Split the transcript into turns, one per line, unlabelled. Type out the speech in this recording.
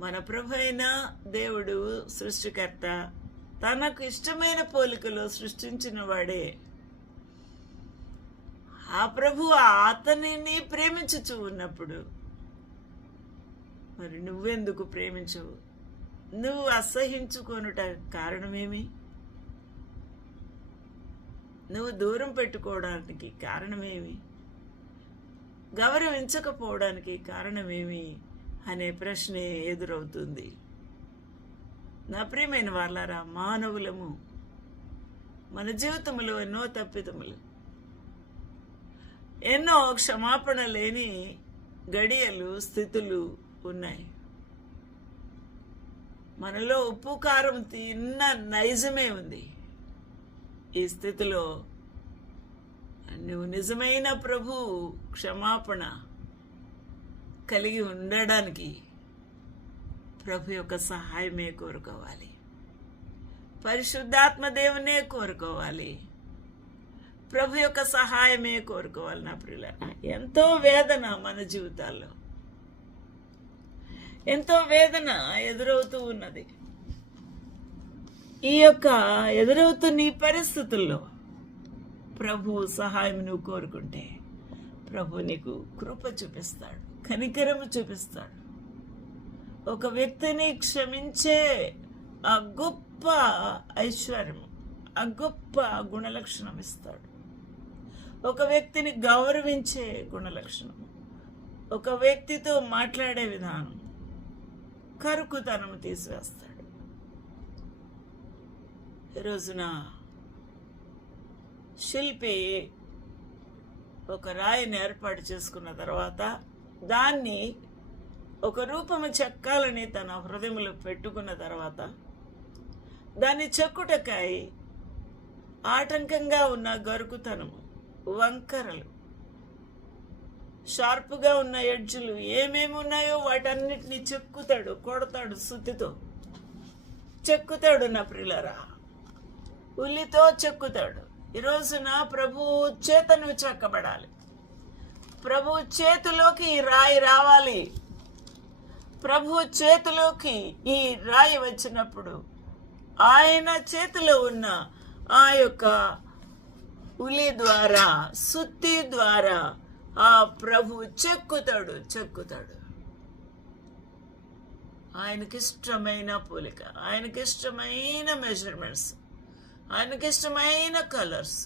మన ప్రభు అయిన దేవుడు సృష్టికర్త తనకు ఇష్టమైన పోలికలో సృష్టించిన వాడే. ఆ ప్రభు అతనిని ప్రేమించుచు ఉన్నప్పుడు మరి నువ్వెందుకు ప్రేమించవు? నువ్వు అసహించుకొనుట కారణమేమి? నువ్వు దూరం పెట్టుకోవడానికి కారణమేమి? గౌరవించకపోవడానికి కారణమేమి? అనే ప్రశ్నే ఎదురవుతుంది. నా ప్రియమైన వాళ్ళారా మానవులము మన జీవితంలో ఎన్నో తప్పిదములు ఎన్నో క్షమాపణ లేని గడియలు స్థితులు ఉన్నాయి. మనలో ఉప్పు కారం తిన్న నైజమే ఉంది. ఈ స్థితిలో నువ్వు నిజమైన ప్రభు క్షమాపణ కలిగి ఉండడానికి ప్రభు యొక్క సహాయమే కోరుకోవాలి. పరిశుద్ధాత్మ దేవునే కోరుకోవాలి. ప్రభు యొక్క సహాయమే కోరుకోవాలి నా ప్రియుల ఎంతో వేదన మన జీవితాల్లో. ఎంతో వేదన ఎదురవుతూ ఉన్నది. ఈ యొక్క ఎదురవుతున్న ఈ పరిస్థితుల్లో ప్రభు సహాయం నువ్వు కోరుకుంటే ప్రభు నీకు కృప చూపిస్తాడు కనికరము చూపిస్తాడు. ఒక వ్యక్తిని క్షమించే ఆ గొప్ప ఐశ్వర్యం ఆ గొప్ప గుణలక్షణం ఇస్తాడు. ఒక వ్యక్తిని గౌరవించే గుణలక్షణం ఒక వ్యక్తితో మాట్లాడే విధానం కరుకుతనం తీసివేస్తాడు. ఈ రోజున శిల్పి ఒక రాయిని ఏర్పాటు చేసుకున్న తర్వాత దాన్ని ఒక రూపము చెక్కాలని తన హృదయంలో పెట్టుకున్న తర్వాత దాన్ని చెక్కుటకాయి ఆటంకంగా ఉన్న గరుకుతనము వంకరలు షార్ప్గా ఉన్న ఎడ్జులు ఏమేమి ఉన్నాయో వాటన్నిటిని చెక్కుతాడు కొడతాడు సుత్తితో. చెక్కుతాడు నా ప్రిలరా ఉల్లితో చెక్కుతాడు. ఈరోజున ప్రభు చేత నువ్వు చెక్కబడాలి ప్రభు చేతిలోకి ఈ రాయి రావాలి. ప్రభు చేతిలోకి ఈ రాయి వచ్చినప్పుడు ఆయన చేతిలో ఉన్న ఆ యొక్క ఉలి ద్వారా సుత్తి ద్వారా ఆ ప్రభు చెక్కుతాడు చెక్కుతాడు. ఆయనకిష్టమైన పోలిక ఆయనకిష్టమైన మెజర్మెంట్స్ ఆయనకి ఇష్టమైన కలర్స్